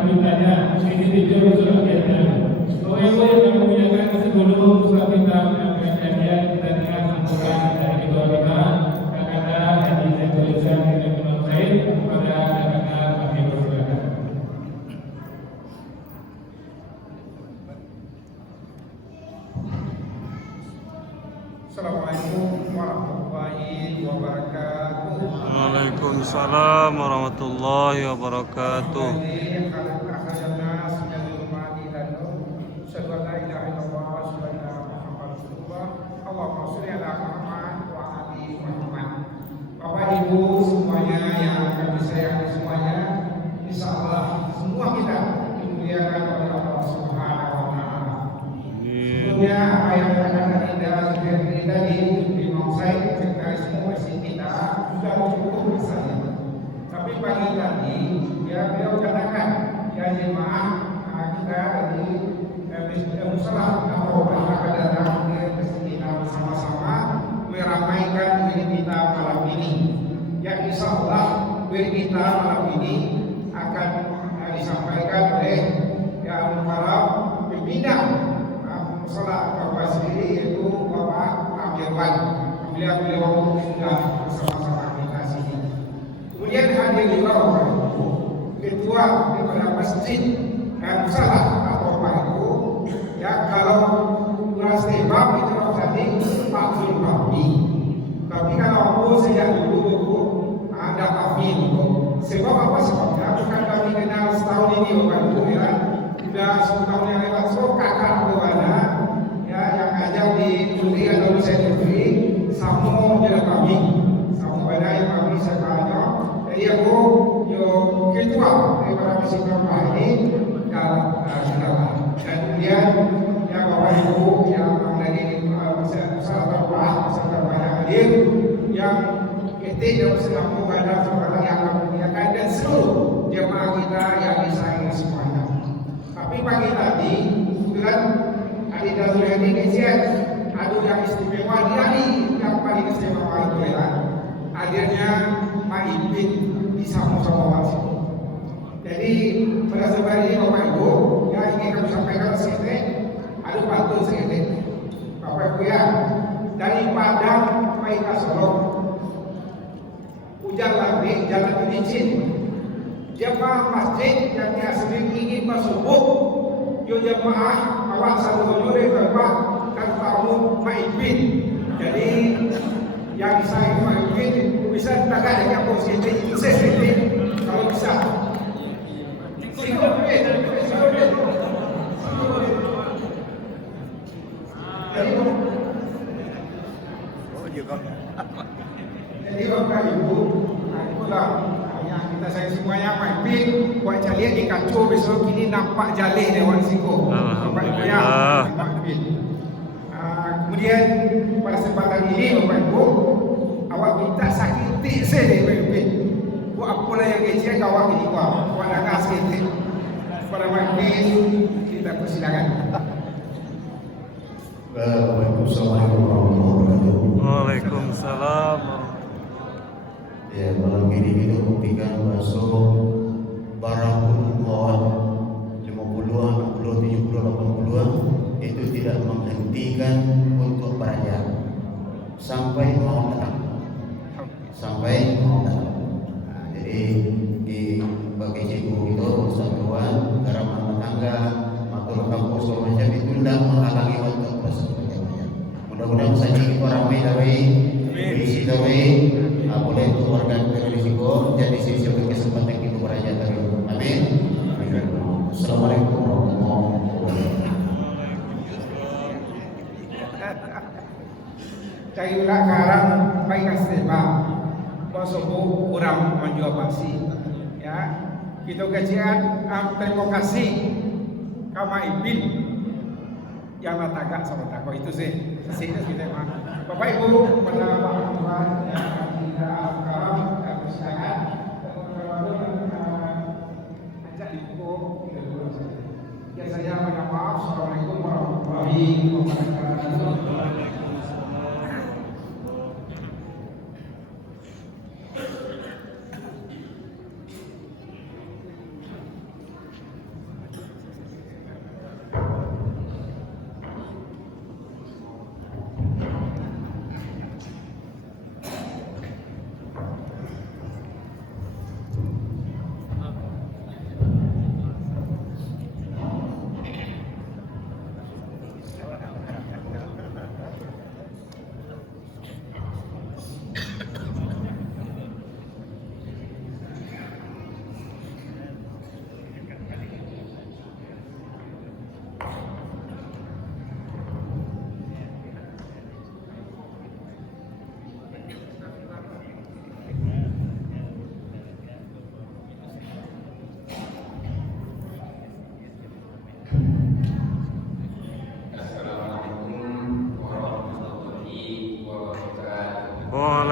kitanya ini dijawab surat kitanya. Bapak Ibu yang kami muliakan, sebelum surat kita menyampaikan kajian, kita dengar sambutan dari kedua kita, kata Haji Saiful Islam Ibnu Said kepada kata kami bersilakan. Assalamualaikum warahmatullahi wabarakatuh. Waalaikumsalam warahmatullahi wabarakatuh. Bapak Ibu semuanya yang kami sayangi semuanya, insya Allah semua kita dimuliakan oleh Allah Subhanahu wa Ta'ala. Sebelumnya apa yang dikatakan Indah tadi di Mongsai sekretaris komisi kita sudah cukup misalnya. Tapi pagi tadi ya beliau katakan ya jemaah kita dari musola atau akan datang ke masjid kita bersama-sama meramaikan diri kita malam ini. Ya insya Allah diri kita malam ini akan disampaikan oleh ya para pimpinan musola Bapak sendiri yaitu Bapak Amirwan. Beliau sudah bersama-sama kita sini. Kemudian hadir juga Bapak Ibu Ketua daripada Masjid Musola atau Bapak Ibu ya kalau kelas tembak itu tadi Pak Zulfahmi. Tapi kalau aku sejak dulu ada kami itu. Sebab apa sebabnya? Bukan kami kenal setahun ini Bapak Ibu ya. Sudah 10 tahun yang lewat so kakak kepada ya yang ngajak di Turi atau di Senturi sama bila kami sama pada yang kami sekarang. Jadi aku yo ketua daripada misi berapa ini kalau sudah dan kemudian ya Bapak Ibu yang dari salah berapa yang hadir yang ketik dan selaku pada saudara yang kami muliakan dan seluruh jemaah kita yang disayangi semuanya. Tapi pagi tadi kebetulan adik Dazul Hadi Kesian ada yang istimewa di hari yang paling istimewa itu ya hadirnya Pak Ibin di sama-sama wajib. Jadi pada saat ini Bapak Ibu yang ingin kami sampaikan sini ada pantun sedikit Bapak Ibu ya dari Padang sampai ke Solo hujan lagi jalan licin. Jemaah masjid yang sering ingin masuk yo jemaah awak selalu nyuri bapak kan tamu Maibin. Jadi yang saya Maibin bisa tagak dengan positif sensitif kalau bisa. Jadi Bapak Ibu, itulah yang kita sayang semuanya Maipin buat jalian di Kacu besok ini nampak jalih lewat Siko. Bapak Ibu ya, Maipin. Kemudian pada kesempatan ini Bapak Ibu, awak minta sakit saya Maipin. Buat apa yang kecil awak ini buat agak sakit. Pada Maipin kita persilakan. Waalaikumsalam. Ya, malam ini kita buktikan masuk barang puluhan 50-an, 60, 70, 80-an itu tidak menghentikan untuk belajar sampai mau datang. Jadi di bagi cikgu itu persatuan dalam rumah tangga matur kampus macam itu tidak menghalangi untuk bersama-sama. Mudah-mudahan saja kita ramai dari isi dari boleh untuk warga risiko jadi sisi kesempatan kita belajar terus. Amin. Assalamualaikum warahmatullahi wabarakatuh. Cari ulang karang baik kaseba. Bosobu kurang menjual pasti. Ya, kita kajian terima kasih kama Ibin yang natagak sama tako itu sih. Kita mah. Bapak Ibu, pada Pak yang kita sekarang persilakan ajak ibu ya saya minta maaf. Assalamualaikum warahmatullahi wabarakatuh.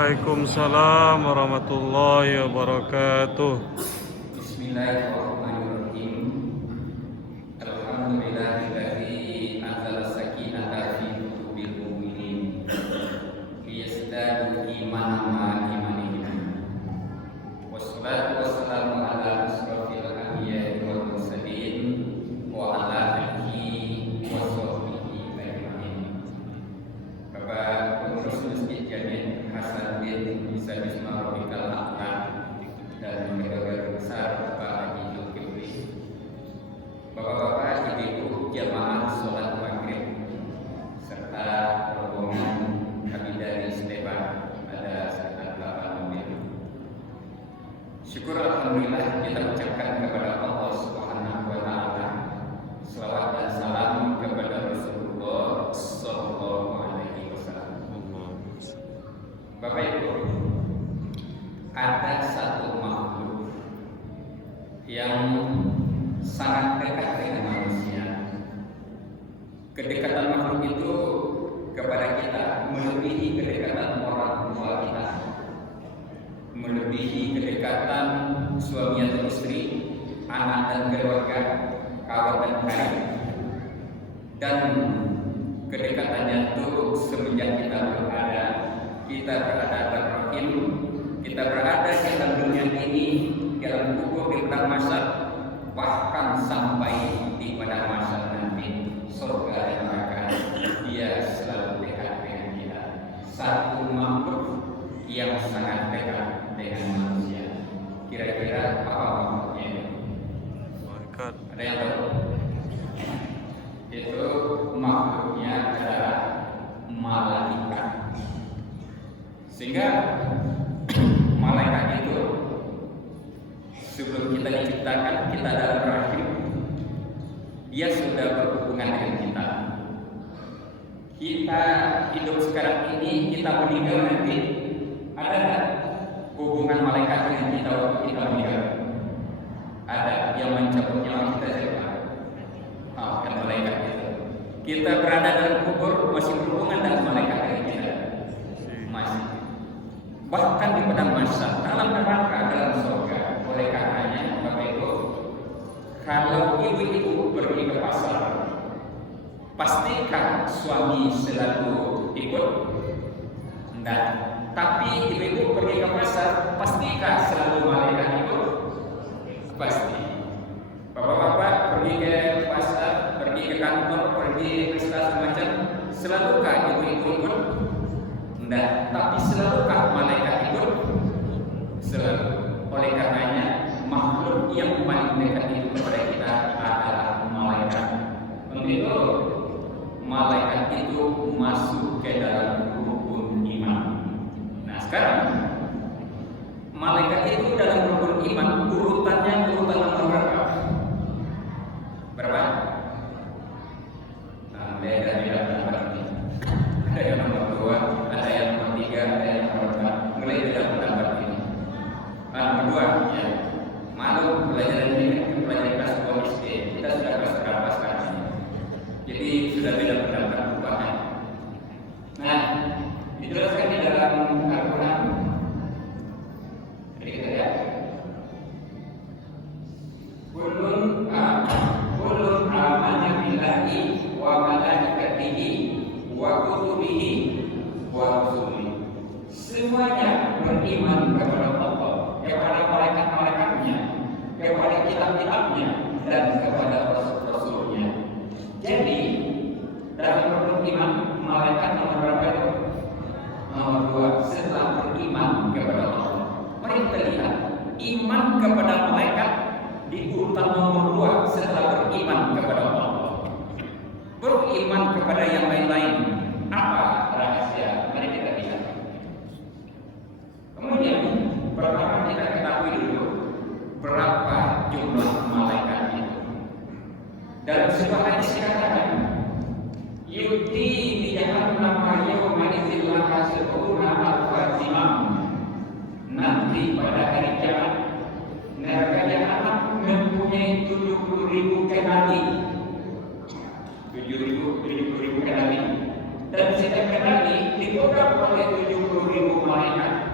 Waalaikumsalam warahmatullahi wabarakatuh. Bismillahirrahmanirrahim. Alhamdulillahilladzi anzala sakinata fi qulubil mu'minin liyazdadu imanan ma'a imanihim. Wassalatu wassalamu ala asyrofil anbiya'i wal mursalin wa ala alihi wa sahbihi ajma'in. Bapak Pengurus Masjid Jami' Hasan bin Isa Bisma Rabbikal A'la dan Keluarga Besar Bapak Haji Zulkifli, Bapak-bapak, ibu-ibu jamaah sholat maghrib serta rombongan kami dari Sleman pada sekitar 8 mobil. Syukur alhamdulillah kita ucapkan kepada Allah Subhanahu wa taala. Selawat dan salam kepada Rasulullah sallallahu alaihi wasallam. Bapak Ibu, ada satu makhluk yang sangat dekat dengan manusia. Kedekatan makhluk itu kepada kita melebihi kedekatan orang tua kita, melebihi kedekatan suami atau istri, anak dan keluarga, kawan dan karib. Dan kedekatannya itu semenjak kita berada dalam rahim, kita berada di dalam dunia ini, dalam kubur di padang mahsyar, bahkan sampai di padang mahsyar nanti, surga dan neraka, dia selalu dekat dengan kita. Satu makhluk yang sangat dekat dengan manusia. Kira-kira apa makhluknya? Malaikat. Ada yang tahu? Itu makhluknya adalah malaikat. Sehingga malaikat itu sebelum kita diciptakan, kita dalam rahim, dia sudah berhubungan dengan kita. Kita hidup sekarang ini, kita meninggal nanti, ada nggak hubungan malaikat dengan kita waktu kita meninggal? Ada. Yang mencabut nyawa kita siapa? Kan malaikat itu. Kita berada dalam kubur, masih berhubungan dengan malaikat dengan kita? Masih. Bahkan di padang mahsyar, dalam neraka, dalam surga. Oleh karenanya, Bapak Ibu, kalau ibu-ibu pergi ke pasar, pastikan suami selalu ikut? Enggak. Tapi ibu-ibu pergi ke pasar, pastikan selalu malaikat ikut? Pasti. Bapak-bapak pergi ke pasar, pergi ke kantor, pergi pesta semacam, selawukah ibu-ibu ikut? Enggak. Tapi selawukah malaikat ikut? Selalu. Oleh karenanya, makhluk yang paling dekat itu kepada kita adalah malaikat. Untuk malaikat itu masuk ke dalam rukun iman. Nah sekarang, malaikat itu dalam rukun iman, urutannya urutan nomor berapa? Berapa? Nah, beda-beda pendapat ini. Ada yang nomor 2, ada yang nomor 3, ada yang nomor 4. Mulai beda pendapat ini. Nomor 2, ya. Maklum pelajaran ini kan pelajaran kelas 2 SD. Kita sudah kelas berapa sekarang ini? Jadi sudah beda pendapat rupanya. Nah, dijelaskan di dalam Al-Quran. Jadi kita lihat. Kullun amana billahi wa malaikatihi wa kutubihi wa rusulihi. Semuanya beriman kepada Allah, kepada malaikat-malaikatnya, kepada kitab-kitabnya, dan kepada rasul-rasulnya. Jadi dalam rukun iman, malaikat nomor berapa itu? Nomor 2. Setelah beriman kepada Allah, mari kita lihat iman kepada malaikat di urutan nomor 2 setelah beriman kepada Allah. Beriman kepada yang lain-lain, apa rahasia? Mari kita lihat. Kemudian pertama kita ketahui dulu berapa jumlah malaikat itu. Dalam sebuah hadis dikatakan, yuti di jahannam yawma idzil laka sab'una alfa zimam. Nanti pada hari kiamat neraka jahanam mempunyai 70.000 kenali. 70.000 kenali. Dan setiap kenali dipegang oleh 70.000 malaikat.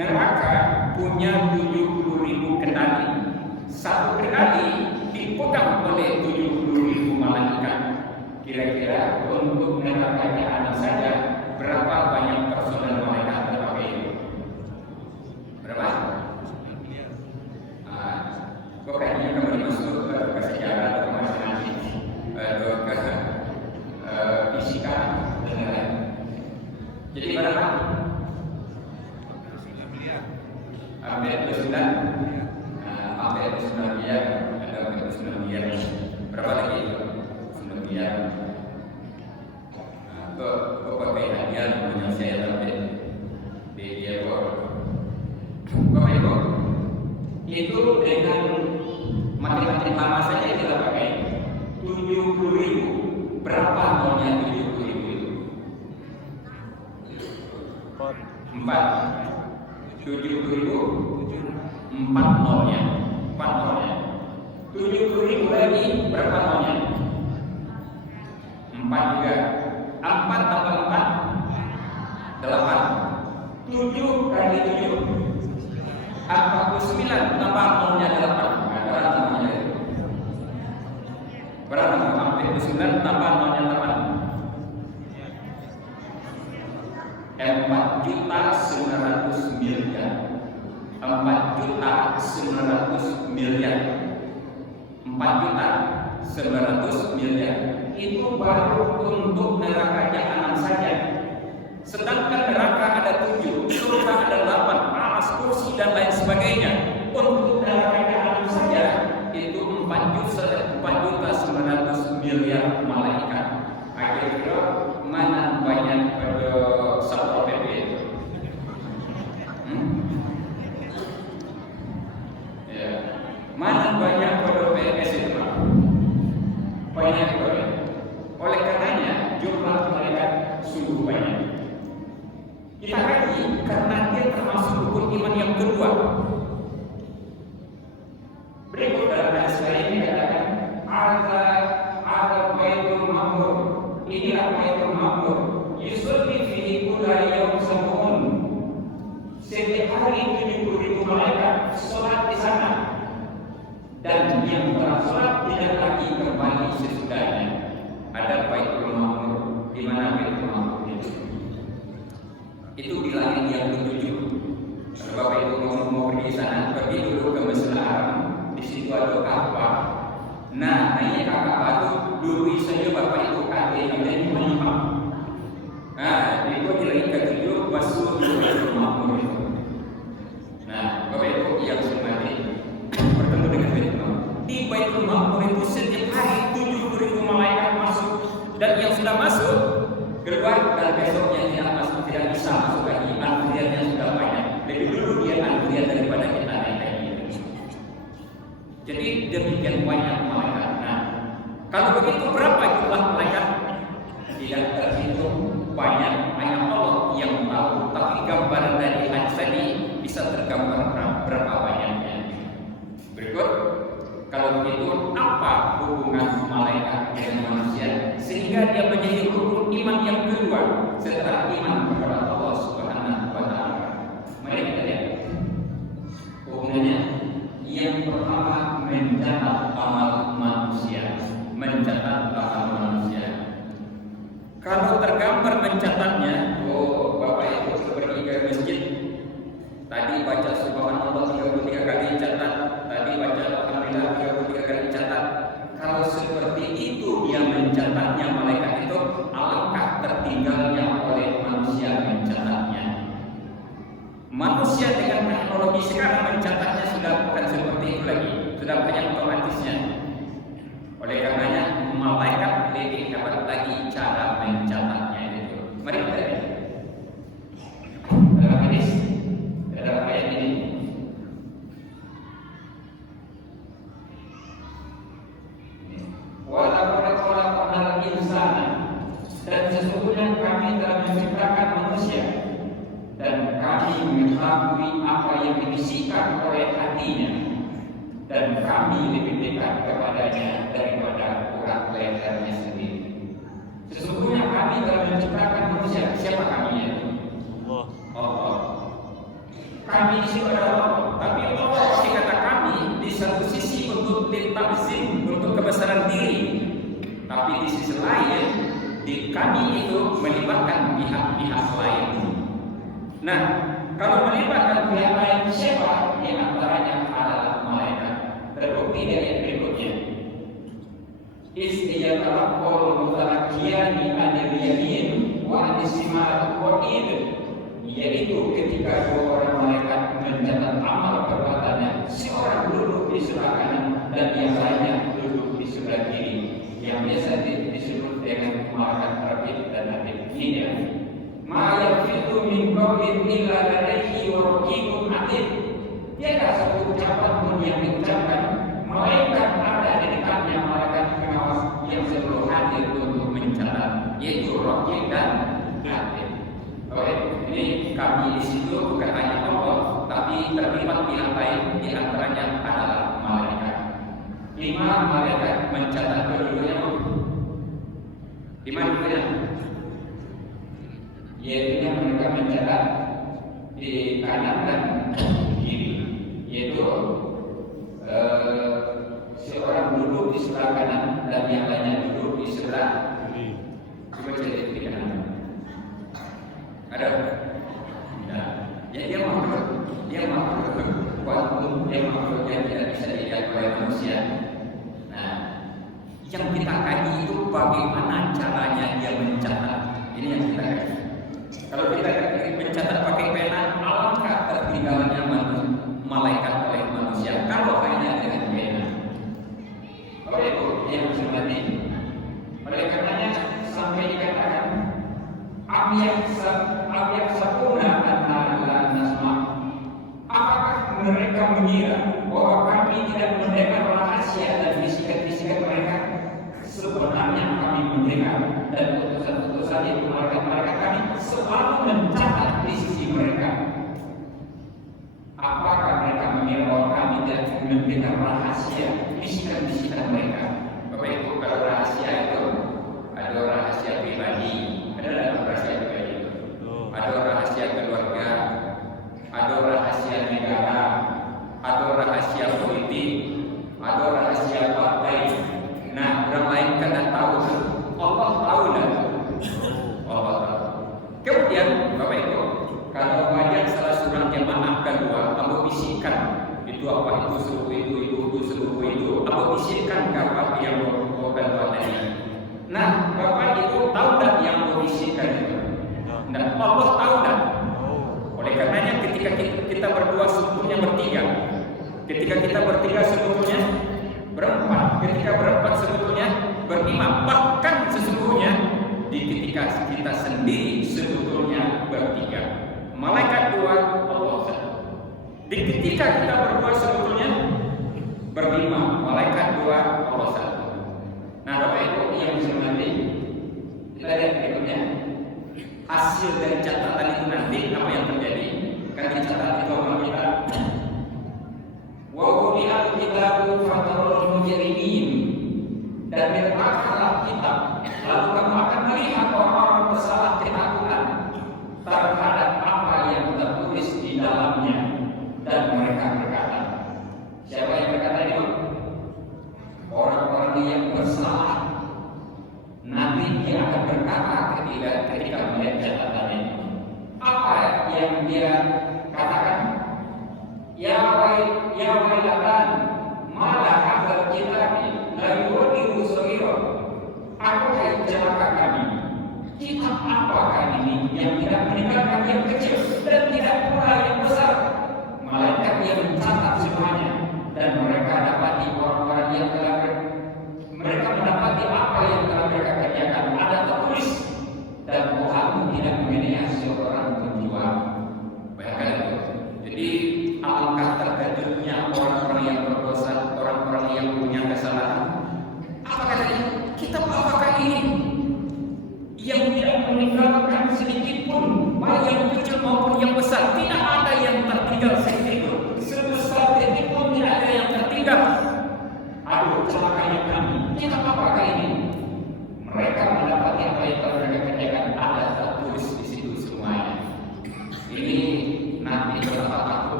neraka punya 70.000 kendali. Satu kendali dipegang oleh 70.000 malaikat. Kira-kira untuk neraka jahanam saja berapa banyak personel malaikat terpakai itu? Berapa? Kok kayaknya kembali masuk ke sejarah atau matematik atau ke fisika dan lain-lain. Jadi berapa? Hampir 9 miliar, ada hampir 9 miliar. Berapa lagi itu? 9 miliar. Kok pakai hadiah namanya saya sampai di airport. Bapak Ibu, itu dengan matematik lama saja kita pakai 70.000. Berapa nolnya 70.000 itu? 4. 70.000 4 nolnya. 70.000 lagi berapa nolnya? 4 juga. 4 tambah 4 8. 7 kali 7 49 tambah nolnya 8. Berapa namanya? Berapa? 49 tambah nolnya 8. 4.900 miliar. 4.900 miliar. 4.900 miliar. Itu baru untuk neraka jahanam saja. Sedangkan neraka ada 7, surga ada 8, aras, kursi dan lain sebagainya. Untuk neraka jahanam saja itu 4.900 miliar malaikat. Akhirnya mana banyak pada Satpol PP itu? Ya. Mana banyak pada PNS itu, Pak? Banyak sekali. Oleh karenanya jumlah malaikat sungguh banyak. Kita kaji karena dia termasuk rukun iman yang kedua. Berikut dalam hadis lain dikatakan ada baitul ma'mur. Inilah baitul ma'mur. Yusalli fihi kulla yawmin sab'un. Setiap hari 70.000 malaikat sholat di sana. Dan yang bersolat tidak lagi kembali sesudahnya. Ada baitul ma'mur. Di mana baitul ma'mur itu di langit yang ketujuh. Kalau Bapak Ibu mau pergi sana, pergi dulu ke Masjidil Haram. Di situ ada Ka'bah. Nah, naiknya ke Ka'bah itu dulu saja Bapak Ibu kaki menjadi menyimpang. Nah, itu di langit ketujuh masuk ke Baitul Ma'mur itu. Nah, Bapak Ibu yang hormati, bertemu dengan Baitul Ma'mur. Di Baitul Ma'mur itu setiap hari 70.000 malaikat masuk, dan yang sudah masuk keluar dan besoknya tidak masuk, tidak bisa masuk lagi. Antriannya sudah banyak. Lebih dulu dia antrian daripada kita naik lagi. Jadi demikian banyak malaikat. Nah, kalau begitu berapa jumlah malaikat? Tidak terhitung, banyak Allah yang tahu. Tapi gambaran dari hadis tadi bisa tergambar berapa banyaknya. Berikut, kalau begitu apa hubungan malaikat dengan manusia sehingga dia menjadi rukun iman yang kedua setelah iman kepada Allah Subhanahu wa taala? Mari kita lihat hubungannya. Yang pertama, mencatat amal manusia. Mencatat amal manusia. Kalau tergambar mencatatnya, oh Bapak Ibu pergi ke masjid, tadi baca subhanallah 33 kali catat, tadi baca alhamdulillah 33 kali catat. Kalau seperti itu dia mencatatnya malaikat itu, alangkah tertinggalnya oleh manusia mencatatnya. Manusia dengan teknologi sekarang mencatatnya sudah bukan seperti itu lagi, sudah banyak otomatisnya. Oleh karenanya malaikat lebih hebat lagi cara mencatatnya itu. Mari kita lihat dalam hadis, dalam ayat ini. Dan sesungguhnya kami telah menciptakan manusia dan kami mengetahui apa yang dibisikkan oleh hatinya, dan kami lebih dekat kepadanya daripada urat lehernya sendiri. Sesungguhnya kami telah menciptakan manusia. Siapa kami? Allah. kami di situ adalah Allah. Tapi Allah pakai kata kami di satu sisi untuk ditazim, untuk kebesaran diri. Tapi di sisi lain, di kami itu melibatkan pihak-pihak lain. Nah, kalau melibatkan pihak lain siapa? Di antaranya adalah malaikat. Terbukti dari yang berikutnya. Istiyatarabbul mutarakkiyani anil yamin wa anisimal qa'id, yaitu ketika dua orang malaikat mencatat amal perbuatannya, seorang duduk di sebelah kanan dan yang lainnya duduk di sebelah kiri, yang biasa disebut dengan malaikat Rafiq dan Atid. Ini ma yafidu min qawlin illa ladaihi raqibun atid. Tiada satu ucapan pun yang diucapkan malaikat ada di dekatnya, malaikat pengawas yang selalu hadir untuk mencatat, yaitu Raqib dan Atid. Oke, ini kami di situ bukan hanya Allah, tapi terlibat pihak lain, di antaranya adalah malaikat. 5 malaikat mencatat kedudukannya. Di mana duduknya? Yaitu yang mereka mencatat di kanan dan kiri, yaitu seorang duduk di sebelah kanan dan yang lainnya duduk di sebelah kiri. Coba cek di kanan. Ada? Nah, ya dia makhluk walaupun dia makhluk yang tidak bisa dilihat oleh manusia. Nah, yang kita kaji itu bagaimana caranya dia mencatat. Ini yang kita kaji. Kalau kita mencatat pakai pena, alangkah tertinggalnya malaikat oleh manusia kalau hanya dengan pena. Oleh itu, yang berarti oleh karenanya sampai dikatakan Abyak sakuna anna nasma. Apakah mereka mengira bahwa kami tidak mendengar rahasia dan bisikan-bisikan mereka? Sebenarnya kami mendengar, dan utusan-utusan yang mereka kami selalu mencatat di sisi mereka. Apakah mereka mengira bahwa kami tidak mendengar rahasia bisikan-bisikan mereka? Bapak Ibu, kalau rahasia itu ada rahasia pribadi, ada rahasia pribadi, ada rahasia keluarga, ada rahasia negara, ada rahasia politik, ada rahasia partai. Nah, orang lain kan tidak tahu, Allah tahu dah. Allah tahu. Kemudian, Bapak Ibu, kalau banyak salah seorang jemaah kedua, kamu bisikkan itu apa, itu seluruh itu seluruh itu, kamu bisikkan apa yang mau kedua tadi. Nah, Bapak Ibu tahu tak yang mau bisikkan itu? Nah, Allah tahu tak? Oleh karenanya ketika kita berdua sebetulnya bertiga, ketika kita bertiga sebetulnya berempat, ketika berempat sebetulnya berlima, bahkan sesungguhnya di ketika kita sendiri sebetulnya bertiga. Malaikat 2, Allah 1. Di ketika kita berdua sebetulnya berlima, malaikat 2, Allah 1. Nah, Bapak Ibu yang bisa nanti kita lihat berikutnya hasil dari catatan itu nanti apa yang terjadi. Kan dicatat itu sama kita. Wa wudi'al kitabu fatarul mujrimin, dan diletakkanlah kitab, lalu kamu akan melihat orang-orang bersalah ketakutan terhadap apa yang tertulis di dalamnya, dan mereka berkata, siapa yang berkata ini? Orang-orang yang bersalah. Nanti dia akan berkata ketika melihat catatannya, apa yang dia katakan? Ya wailatan, malah hadzal kitabi la yughadiru saghira. Apakah celaka kami? Kitab apakah ini yang tidak meninggalkan yang kecil dan tidak pula yang besar? Malaikat yang mencatat semuanya, dan mereka dapati orang-orang yang telah mereka mendapati apa yang telah mereka kerjakan ada tertulis, dan Tuhanmu tidak mengenai seorang penjual. Bayangkan itu. Jadi alangkah terkejutnya orang-orang yang berdosa, orang-orang yang punya kesalahan. Apa katanya? Kitab apakah ini yang tidak meninggalkan sedikit pun, baik yang kecil maupun yang besar? Tidak ada yang tertinggal sedikit pun, sebesar detik pun tidak ada yang tertinggal. Aduh, celakanya kami. Kitab apakah ini? Mereka mendapati apa yang telah mereka kerjakan ada tertulis di situ semuanya. Ini nanti berapa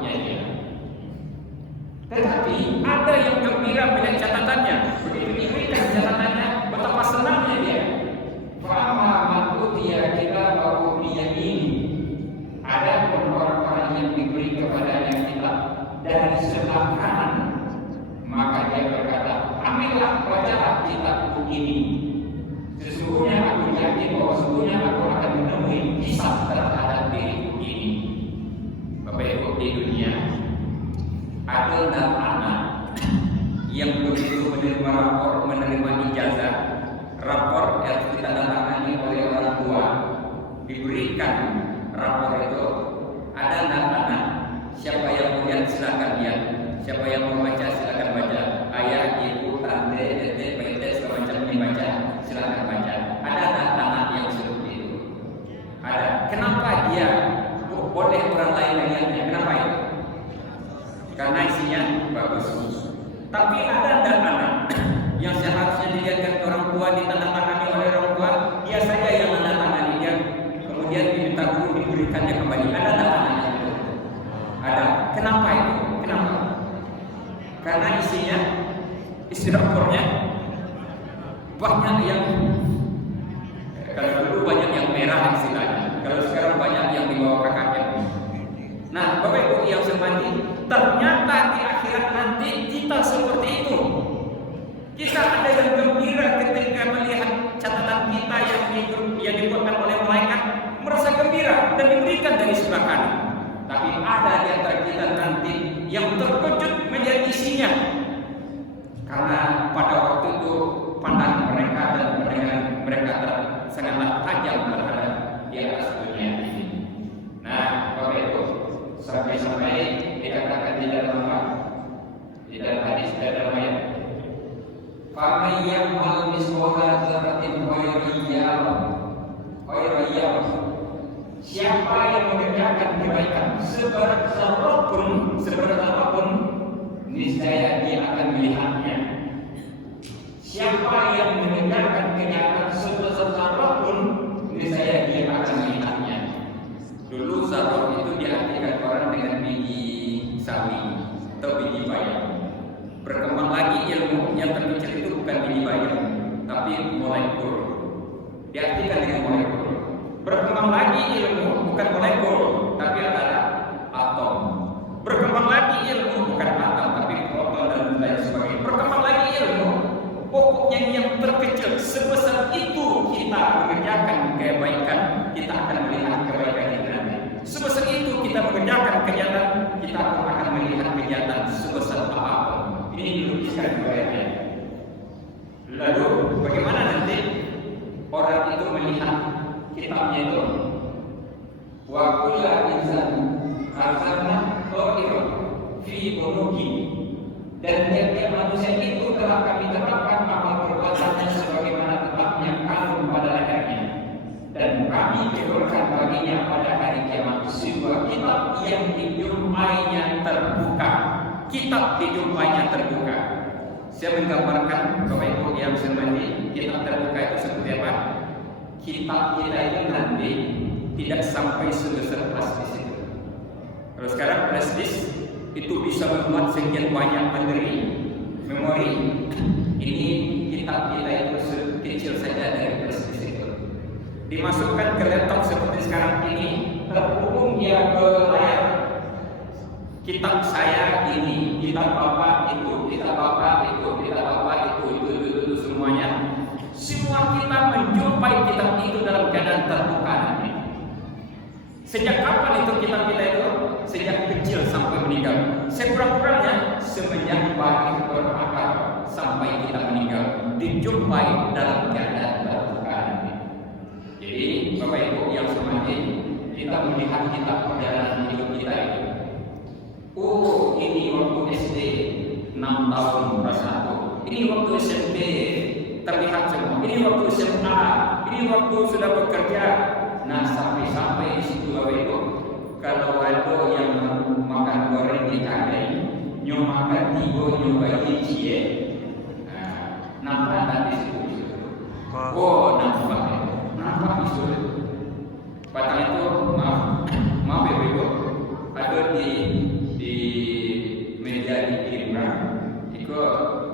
gembira melihat catatannya. Begitu diberikan catatannya, betapa senangnya dia. Fa'amma man utiya kitabahu biyaminihi. Ada orang-orang yang diberi kepadanya kitab dari sebelah kanan, maka dia berkata, ambillah, bacalah kitabku ini. Sesungguhnya aku yakin bahwa sesungguhnya aku akan menemui kisah terhadap diriku ini. Bapak Ibu, di dunia ada anak yang begitu menerima rapor, menerima ijazah, rapor yang ditandatangani oleh orang tua, diberikan rapor itu, ada anak-anak, siapa yang mau lihat silakan lihat, siapa yang mau baca silakan baca, ayah, ibu, tante, dede, pete, segala macam dibaca, silakan baca. Ada anak-anak yang seperti itu. Ada. Kenapa dia boleh orang lain melihatnya? Kenapa itu? Karena isinya bagus. Tapi ada anak-anak yang seharusnya dilihatkan ke orang tua, ditandatangani oleh orang tua, dia saja yang menandatangani, dia kemudian diminta guru diberikannya kembali. Ada anak-anak yang itu. Ada. Kenapa itu? Kenapa? Karena isinya, isi rapornya banyak yang, kalau dulu banyak yang merah istilahnya, kalau sekarang banyak yang di bawah KKM. Nah, Bapak Ibu yang semati, ternyata di akhirat nanti kita seperti itu. Kita ada yang gembira ketika melihat catatan kita yang dibuatkan oleh malaikat, merasa gembira dan diberikan dari sebelah kanan. Tapi ada di antara kita nanti yang terkejut melihat isinya, karena pada waktu itu pandangan mereka dan pandangan mereka sangatlah tajam terhadap di atas dunia ini. Nah, Bapak Ibu, sampai-sampai dikatakan di dalam hadis dalam ayat, "Faman ya'mal mithqala dzarratin khairan yarah." Siapa yang mengerjakan kebaikan seberat zarah pun, niscaya dia akan melihatnya. Siapa yang mengerjakan kejahatan sebesar zarah pun, niscaya dia akan melihatnya. Dulu zarah itu diartikan orang dengan biji sawi atau biji bayam. Berkembang lagi ilmu yang terkecil itu bukan biji bayam, tapi molekul. Diartikan dengan molekul. Berkembang lagi ilmu bukan molekul, tapi adalah atom. Berkembang lagi ilmu bukan atom, tapi proton dan lain sebagainya. Berkembang lagi ilmu, pokoknya yang terkecil sebesar itu kita mengerjakan kebaikan, kita akan melihat kebaikan itu nanti. Sebesar itu kita mengerjakan kejahatan, kita akan melihat kejahatan sebesar apapun. Ini dilukiskan kebaikan. Lalu bagaimana nanti orang itu melihat kitabnya itu? Wa kullu insan arsalna qa'ira fi bunuki, dan tiap-tiap manusia itu telah kami tetapkan amal perbuatannya sebagaimana tetapnya kanun pada lehernya, dan kami berikan baginya pada hari kiamat sebuah kitab yang dijumpainya terbuka. Kitab dijumpainya terbuka. Saya menggambarkan Bapak Ibu yang semati, kitab terbuka itu seperti apa? Kitab kita itu nanti tidak sampai sebesar flash disk itu. Kalau sekarang flash disk itu bisa memuat sekian banyak memori. Ini kitab kita itu kecil saja dari flash disk itu. Dimasukkan ke laptop seperti sekarang ini, terhubung dia ke layar. Kitab saya ini, kitab bapak itu, kitab bapak itu, kitab bapak itu semuanya. Semua kita menjumpai kitab itu dalam keadaan terbuka nanti. Sejak kapan itu kitab kita itu? Sejak kecil sampai meninggal. Sekurang-kurangnya semenjak bayi berakal sampai kita meninggal, dijumpai dalam keadaan terbuka nanti. Jadi Bapak Ibu yang semati, kita melihat kitab perjalanan hidup kita itu. Oh, ini waktu SD 6 tahun kelas 1. Ini waktu SMP terlihat semua. Ini waktu SMA. Ini waktu sudah bekerja. Nah, sampai di situ Bapak Ibu, kalau ada yang makan goreng di cabai, makan tigo, nyoba cie, nampak tak di situ? Oh, nampak di situ. Patang itu, maaf ya Bapak Ibu, ada di meja di Kirimra, itu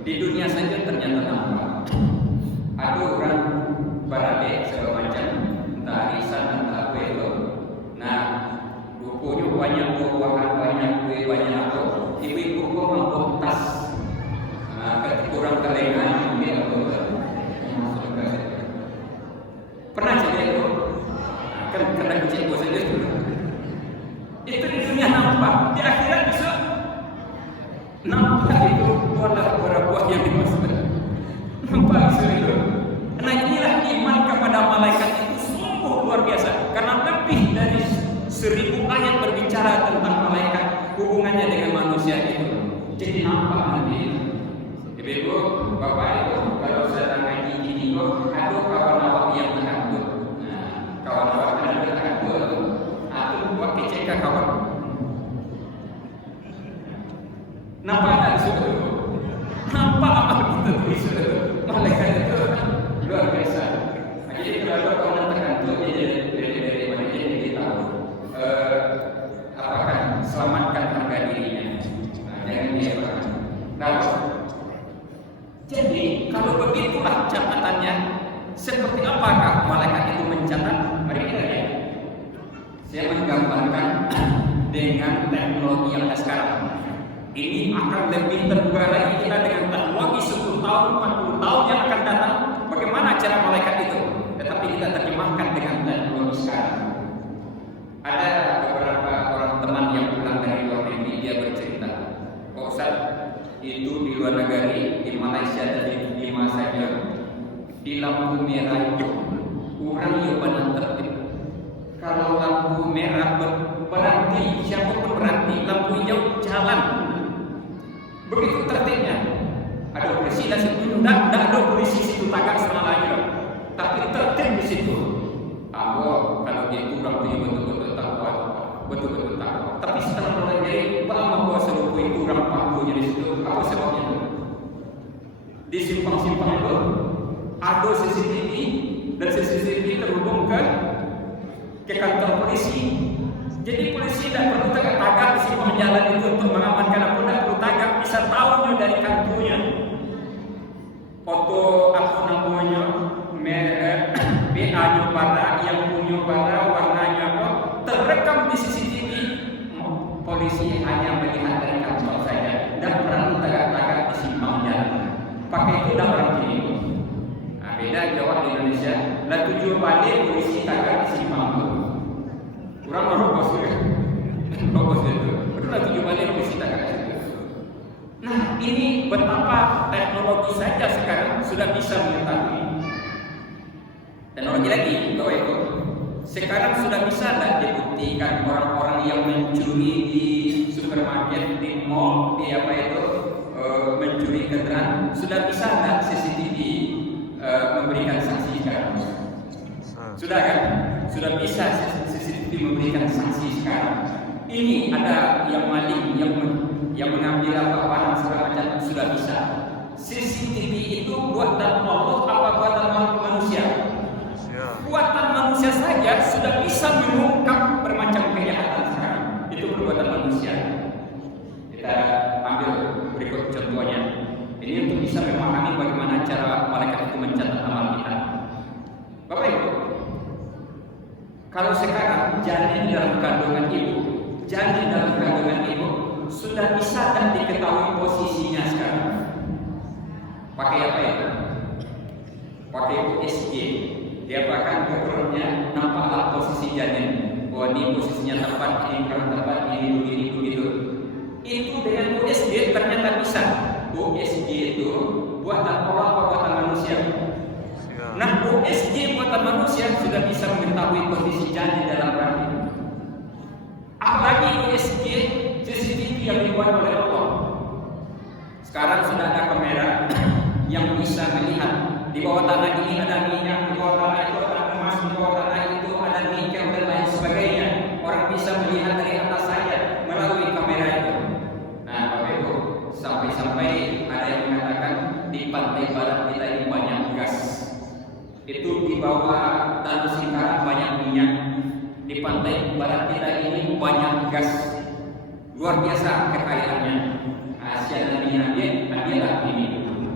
Di dunia saja ternyata nampak. Ada orang barade segala macam, entah arisan, entah apa itu. Nah, rupanya banyak buah-buahan, banyak kue, banyak apa. Ibu-ibu kok mampu tas. Ketika orang telengan, dia pernah jadi itu? Kan kena kucing gua saja itu. Itu di dunia nampak, di akhirat bisa nampak itu buah-buah yang dimaksudkan. Nampak itu. Nah inilah iman kepada malaikat itu sungguh luar biasa. Karena lebih dari 1000 ayat berbicara tentang malaikat, hubungannya dengan manusia itu. Jadi nampak nanti. Ibu, bapak itu kalau sedang ngaji gini kok, ada kawan awak yang takut. Nah, kawan awak kan ada takut. Aku buat kecek kawan. Nampak tak disitu? Nampak apa kita disitu? Malaikat itu luar biasa. Jadi kalau kawan tergantung dari mana dia tahu apakah selamatkan harga dirinya. Nah, jangan dia bahkan. Nah, jadi kalau begitulah catatannya, seperti apakah malaikat itu mencatat? Mari kita lihat. Saya menggambarkan dengan teknologi yang ada sekarang. Ini akan lebih terbuka lagi kita dengan teknologi 10 tahun, 40 tahun yang akan datang. Bagaimana cara malaikat itu? Tetapi kita terjemahkan dengan teknologi sekarang. Ada beberapa orang teman yang pulang dari luar negeri, dia bercerita, "Oh Ustaz, itu di luar negeri, di Malaysia dan di masa saja, di lampu merah itu orang yang benar tertib. Kalau lampu merah berhenti, siapapun berhenti, lampu hijau jalan. Begitu tertibnya. Ada polisi di situ, tidak ada polisi situ tagak selama lagi, tapi tertib di situ. Kalau dia kurang dia betul-betul takwa, betul-betul takwa. Tapi setelah mulai dari lama kuasa lupa itu orang pakunya di situ. Apa sebabnya? Di simpang-simpang itu ada CCTV dan CCTV terhubung ke kantor polisi. Jadi polisi tidak perlu tagak di simpang jalan itu untuk mengamankan apa, tidak perlu tagak, bisa tahunya dari kartunya. Foto apa namanya, BA-nya pada, yang punya pada, warnanya apa, terekam di CCTV. Polisi hanya melihat dari kantor saja, tidak perlu tagak-tagak di simpang jalan. Pakai itu dah orang kini. Nah, beda Jawa di Indonesia. Lah tujuan balik polisi tagak di simpang itu. Kurang merobos ya. Merobos itu. Betul tujuan balik polisi tagak di situ. Nah, ini betapa teknologi saja sekarang sudah bisa mengetahui. Teknologi lagi, Bapak Ibu. Sekarang sudah bisa tidak dibuktikan orang-orang yang mencuri di supermarket, di mall, di apa itu, mencuri kendaraan, sudah bisa tidak CCTV memberikan sanksi sekarang? Sudah kan? Sudah bisa CCTV memberikan sanksi sekarang. Ini ada yang maling, yang mengambil apa barang segala macam, sudah bisa. CCTV itu buatan Allah apa buatan manusia? Buatan manusia saja sudah bisa mengungkap bermacam kejahatan sekarang. Itu perbuatan manusia. Kita ambil berikut contohnya. Ini untuk bisa memahami bagaimana cara malaikat itu mencatat amal kita. Bapak Ibu, kalau sekarang janin dalam kandungan ibu, janin dalam kandungan ibu sudah bisa dan diketahui posisinya sekarang. Pakai apa itu? Pakai USG. Dia bahkan dokternya nampaklah posisi janin. Oh ini posisinya tepat, ini kurang tepat, ini begitu. Itu dengan USG ternyata bisa. USG itu buatan Allah apa buatan manusia? Nah USG buatan manusia sudah bisa mengetahui kondisi janin dalam rahim. Apalagi USG CCTV yang dibuat oleh Allah. Sekarang sudah ada kamera yang bisa melihat di bawah tanah ini ada minyak, di bawah tanah itu ada emas, di bawah tanah itu ada nikel dan lain sebagainya. Orang bisa melihat dari atas saja melalui kamera itu. Nah, Bapak Ibu, sampai-sampai ada yang mengatakan di pantai barat kita ini banyak gas. Itu di bawah Danau Singkarak banyak minyak. Di pantai barat kita ini banyak gas. Luar biasa kekayaannya. Asia dan minyak dia lah ini.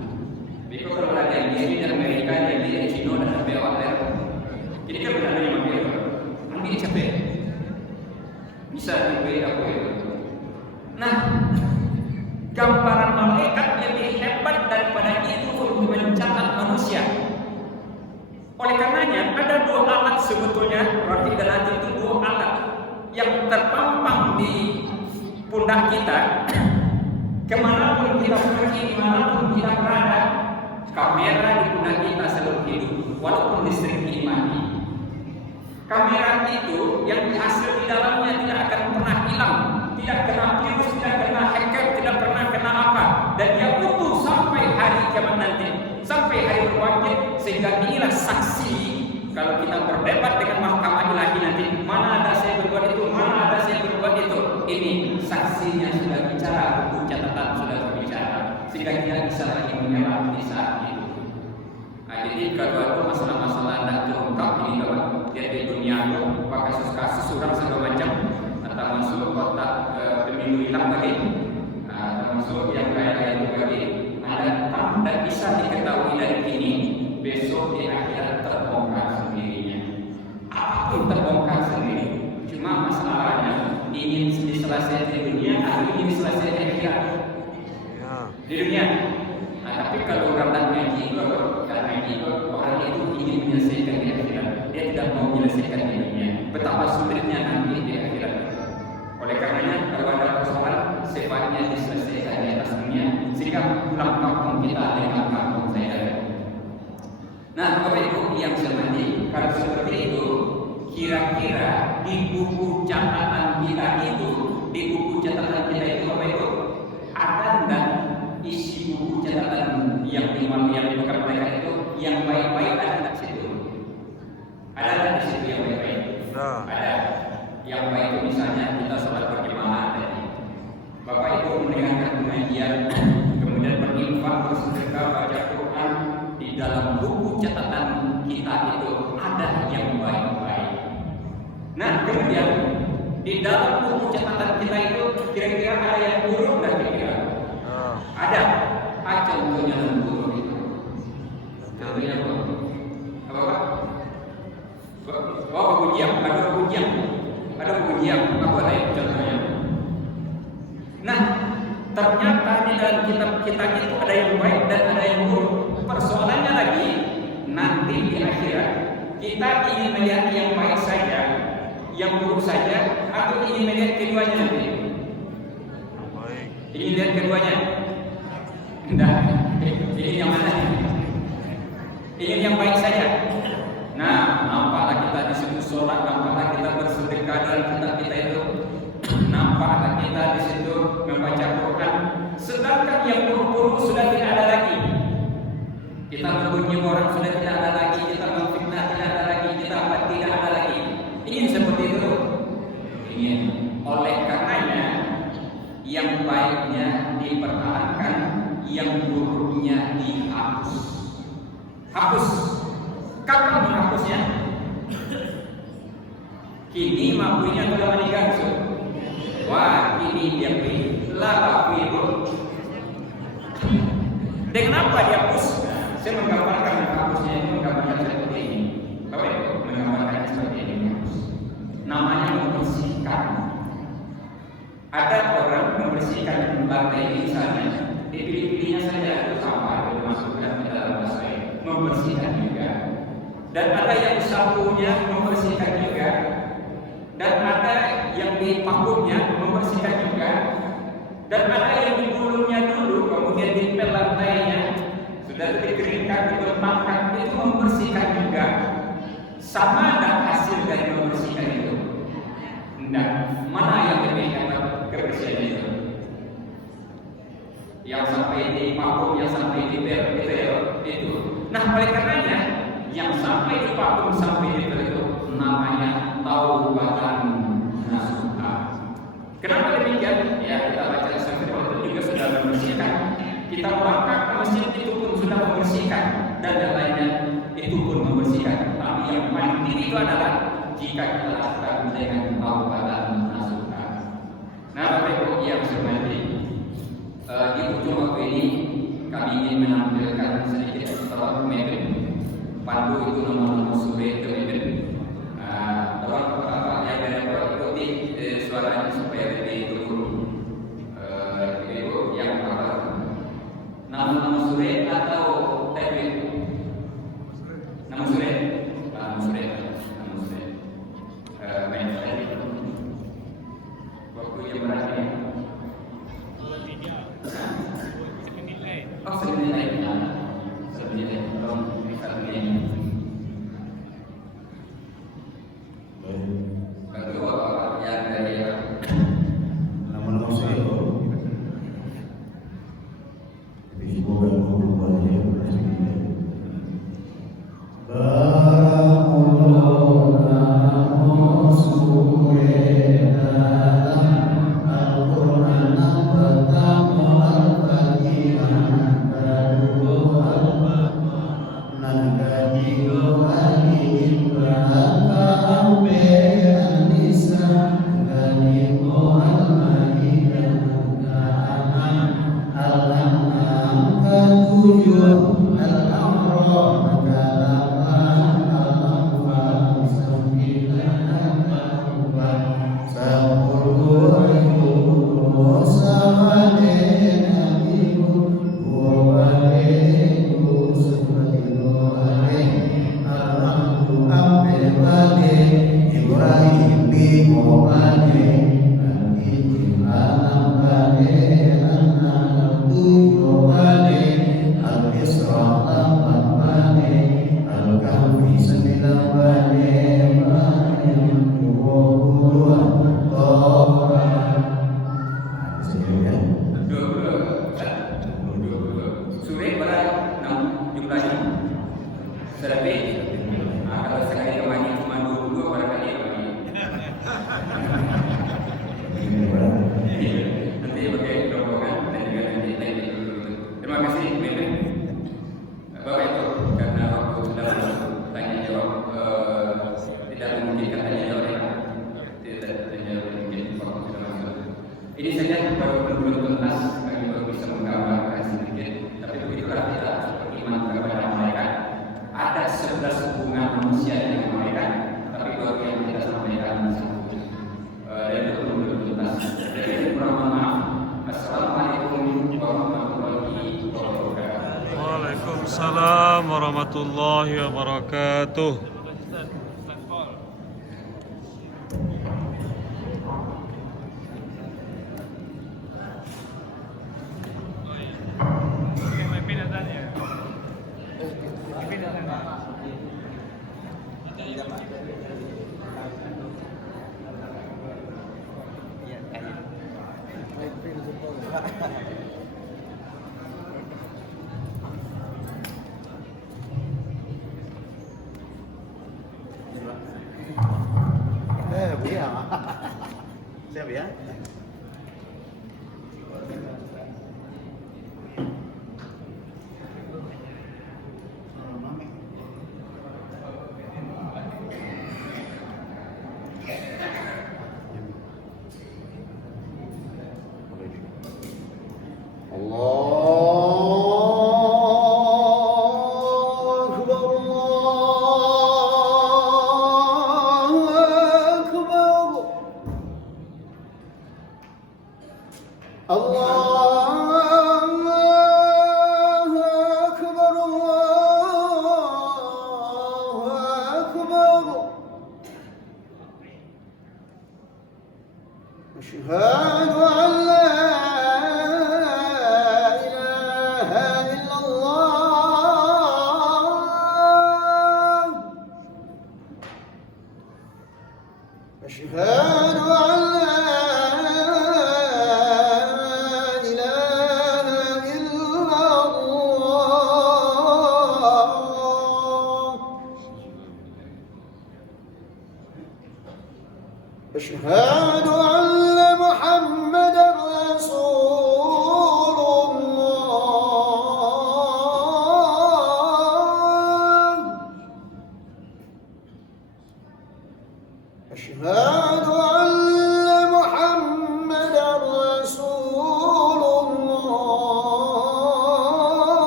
kalau ada yang di Amerika, yang di Cina dan sampai awal. Jadi kan benar yang mampir. Ambil capek. Bisa dibuat apa itu? Nah, gambaran malaikat lebih hebat daripada itu untuk mencatat manusia. Oleh karenanya ada dua alat sebetulnya, Rafiq dan Atid itu dua alat yang terpampang di pundak kita. Kemanapun kita pergi, dimanapun kita berada, kamera di pundak kita selalu hidup, walaupun listrik ini mati. Kamera itu yang hasil di dalamnya tidak akan pernah hilang, tidak kena virus, tidak kena hacker, tidak pernah kena apa, dan dia utuh sampai hari kiamat nanti, sampai hari berbangkit. Sehingga inilah saksi kalau kita berdebat dengan mahkamah ilahi nanti, mana ada saya berbuat itu, mana ada saya berbuat itu. Ini saksinya sudah bicara, buku catatan sudah berbicara, sehingga tidak bisa lagi menyerah di saat itu. Nah, jadi kalau ada masalah-masalah tidak terungkap ini kawan, dia di dunia itu pakai kasus suram segala macam, atau masuk kotak pemilu hilang tadi, termasuk yang kaya itu tadi, ada tidak bisa diketahui dari ini, besok di akhirat terbongkar sendirinya. Apapun terbongkar sendiri. Cuma masalahnya ingin diselesaikan di dunia atau ingin diselesaikan di akhirat. Di dunia. Nah, tapi kalau orang tak ngaji itu, orang itu ingin menyelesaikan di akhirat. Dia tidak mau menyelesaikan di dunia. Betapa sulitnya nanti di akhirat. Oleh karenanya kalau ada persoalan sebaiknya diselesaikan di atas dunia sehingga pulang kampung kita dengan kampung saya. Nah, Bapak Ibu yang hormati, kalau seperti itu, kira-kira di buku catatan kita itu, Bapak Ibu, ada enggak isi buku catatan yang bukan mereka itu, yang baik-baik ada enggak situ? Ada enggak di situ yang baik-baik? Ada. Yang baik itu misalnya kita sholat berjamaah tadi. Bapak Ibu mendengarkan pengajian, kemudian berinfak, bersedekah, baca Quran. Di dalam buku catatan kita itu ada yang baik-baik. Nah, kemudian di dalam buku catatan kita itu kira-kira ada yang buruk nggak kira-kira? Ada. Contohnya yang buruk itu. Contohnya apa? Apa? Oh, pengujian. Ada pengujian. Ada pengujian. Apa ada yang contohnya? Nah, ternyata di dalam kitab kita itu ada yang baik dan ada yang buruk. Persoalannya lagi, nanti di akhirat kita ingin melihat yang baik saja, yang buruk saja, atau ingin melihat keduanya nanti? Ingin lihat keduanya? Tidak. Ingin yang mana? Ingin yang baik saja. Nah, nampaklah kita disitu sholat, nampaklah kita bersedekah dalam kitab kita itu, nampaklah kita disitu membaca Quran. Sedangkan yang buruk-buruk sudah tidak ada lagi. Kita membunuh orang sudah tidak ada lagi, kita memfitnah tidak ada lagi, kita apa tidak ada lagi. Ingin seperti itu? Ingin. Oleh karenanya yang baiknya dipertahankan, yang buruknya dihapus. Hapus. Kapan menghapusnya? Kini mampunya telah meninggal. Wah, kini dia pilih. Lapa pilih. Dengan apa dihapus? Saya menggambarkan menghapusnya itu menggambarkan seperti ini. Bapak Ibu menggambarkan seperti ini. Namanya membersihkan. Ada orang membersihkan lantai ini misalnya, dipilih-pilihnya saja itu sama, dimasukkan ke dalam basah, membersihkan juga. Dan ada yang sapunya membersihkan juga. Dan ada yang dipakutnya membersihkan juga. Dan ada yang digulungnya dulu, kemudian dipel lantainya. Sudah dikeringkan, dibentangkan, itu membersihkan juga. Sama ada hasil dari membersihkan itu? Tidak. Mana yang lebih hebat kebersihan itu? Yang sampai di vakum, yang sampai di pel, itu. Nah, oleh karenanya, yang sampai di vakum, sampai di pel itu namanya taubatan nasuha. Kenapa demikian? Ya, kita baca sampai itu juga sudah membersihkan. Kita berangkat ke masjid itu pun sudah membersihkan, dan yang lainnya itu pun membersihkan. Tapi yang paling tinggi itu adalah jika kita lakukan dengan taubatan nasuha. Nah, Bapak Ibu yang hormati, di ujung waktu ini kami ingin menampilkan sedikit tolong mungkin pandu itu nomor sore itu mungkin tolong yang dari ikuti suaranya supaya lebih turun. Ibu yang apa? Nama sore atau teknik? Nama sore. Main teknik. Waktu jam berapa ya? Oh, senilai. Tolong bisa begini. Bantu yang dari Nama saya semoga berbahagia sore berapa jumlahnya? Selebih. Kalau sekali kemana cuma 22 barangkali kemana. Nanti pakai rombongan dan juga nanti teknik dulu. Terima kasih, Mimin. Bapak itu karena waktu sudah masuk tanya jawab tidak memungkinkan tanya jawab ya. Tidak tanya jawab mungkin waktu sudah masuk. Ini saja baru belum tuntas kami baru bisa menggambarkan sedikit. Tapi begitulah kita beriman kepada mereka. Ada 11 hubungan manusia dengan mereka, tapi baru yang kita sampaikan dan itu belum tuntas. Jadi kurang maaf. Assalamualaikum warahmatullahi wabarakatuh. Waalaikumsalam warahmatullahi wabarakatuh. Siap ya. أشهد أن لا إله إلا الله أشهد أن لا إله إلا الله أشهد أن محمدا رسول الله أشهد أن محمدا رسول الله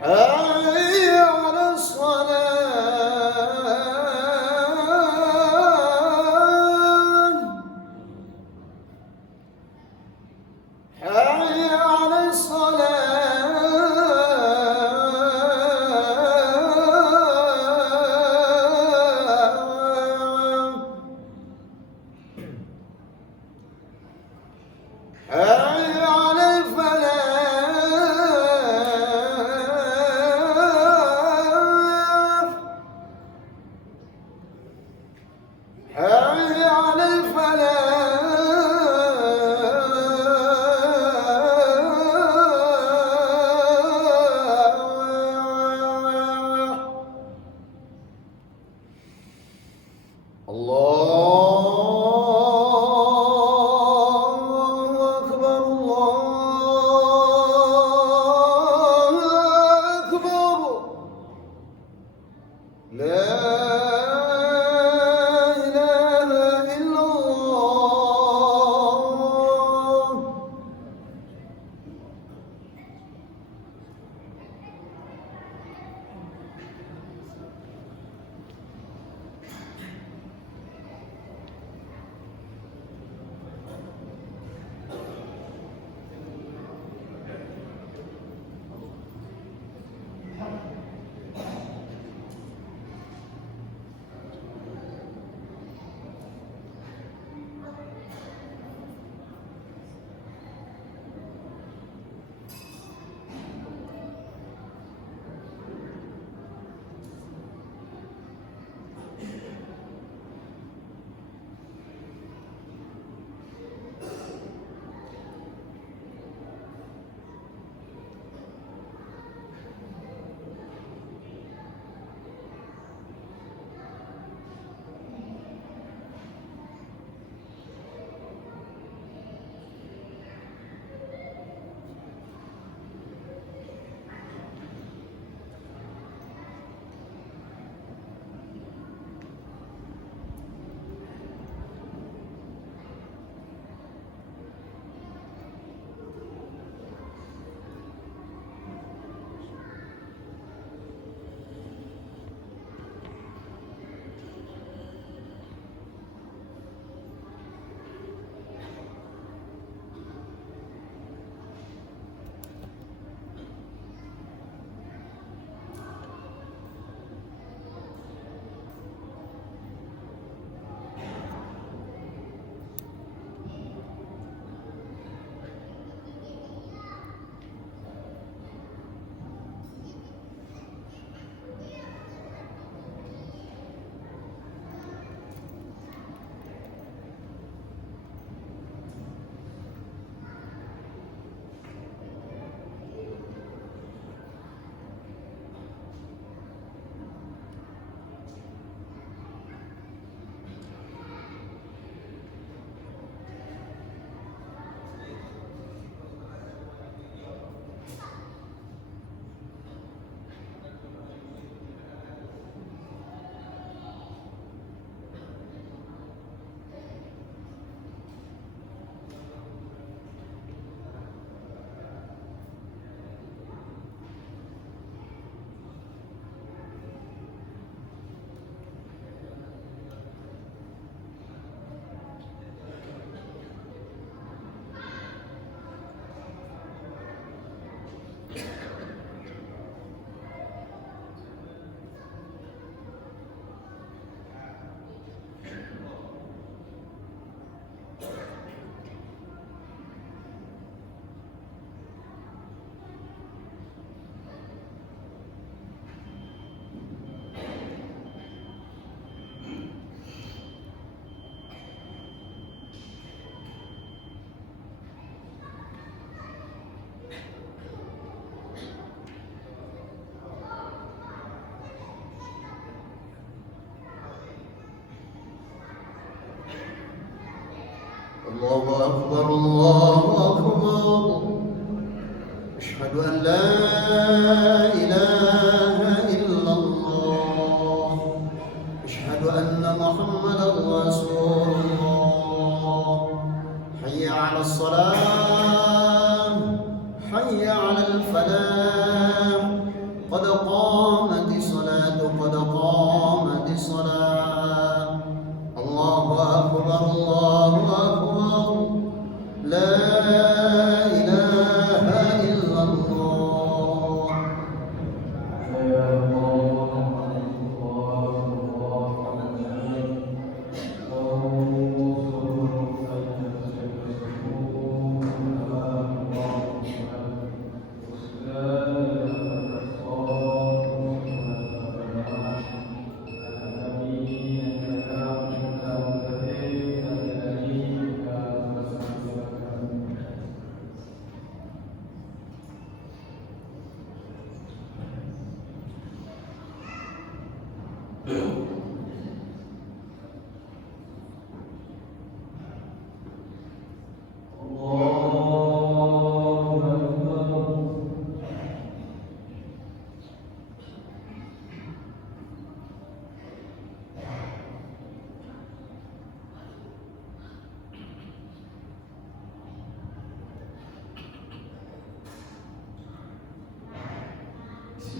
حي على الصلاة حي على الصلاة حي على الفلاح حي على الفلاح الله أكبر الله أكبر لا إله إلا الله الله أكبر الله أكبر أشهد أن لا إله إلا الله أشهد أن محمدا رسول الله حي على الصلاة حي على الفلاح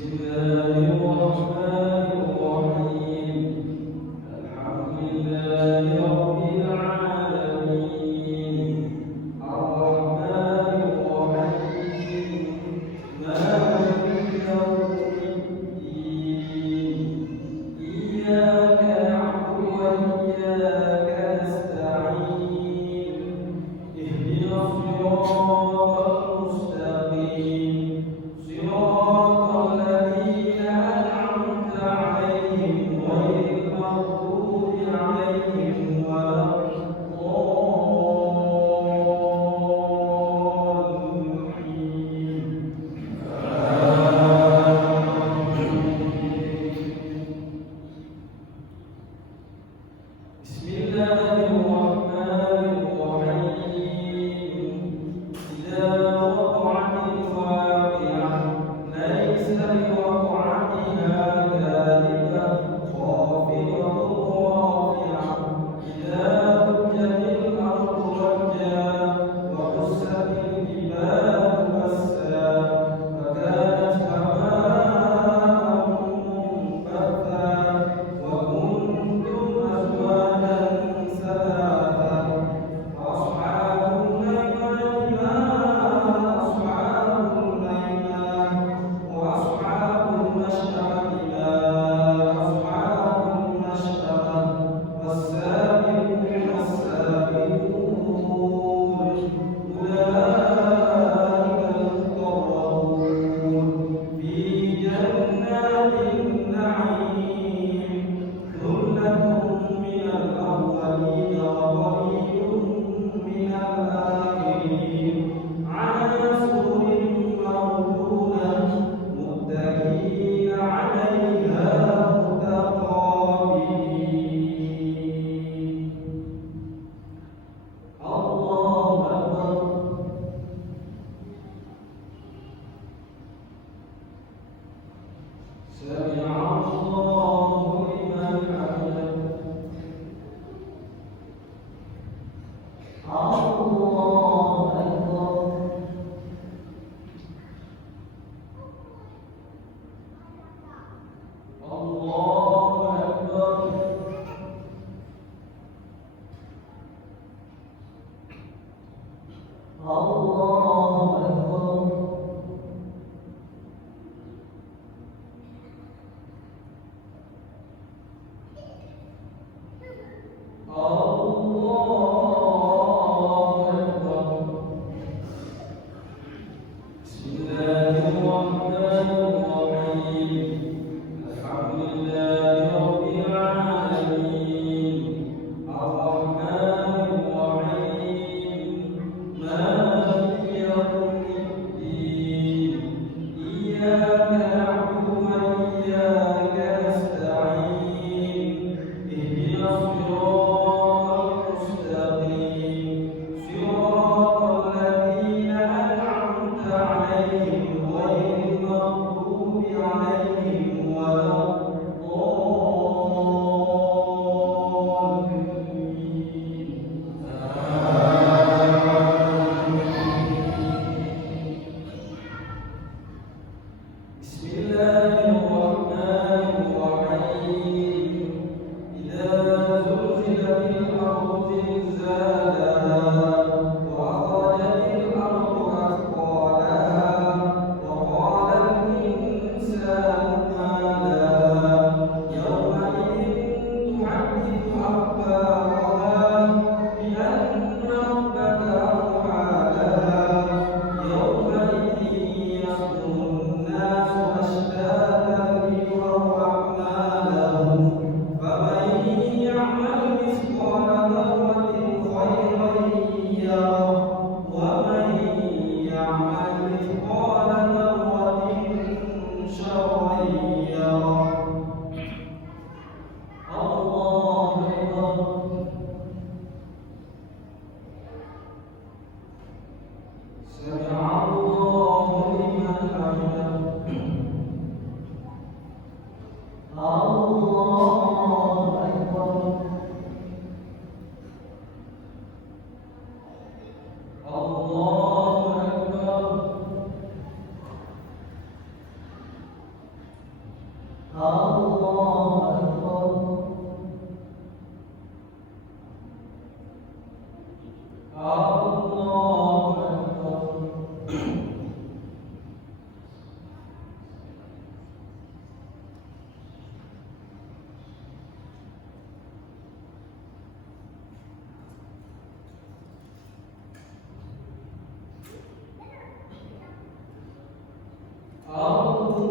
عليهم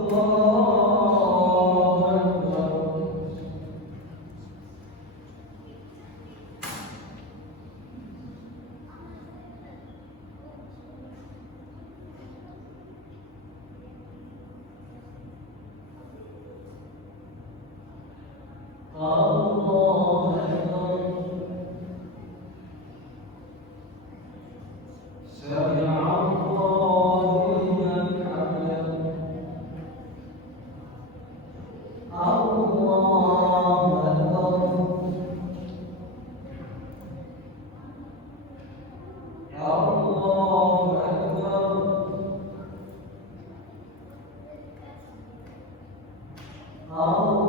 Allah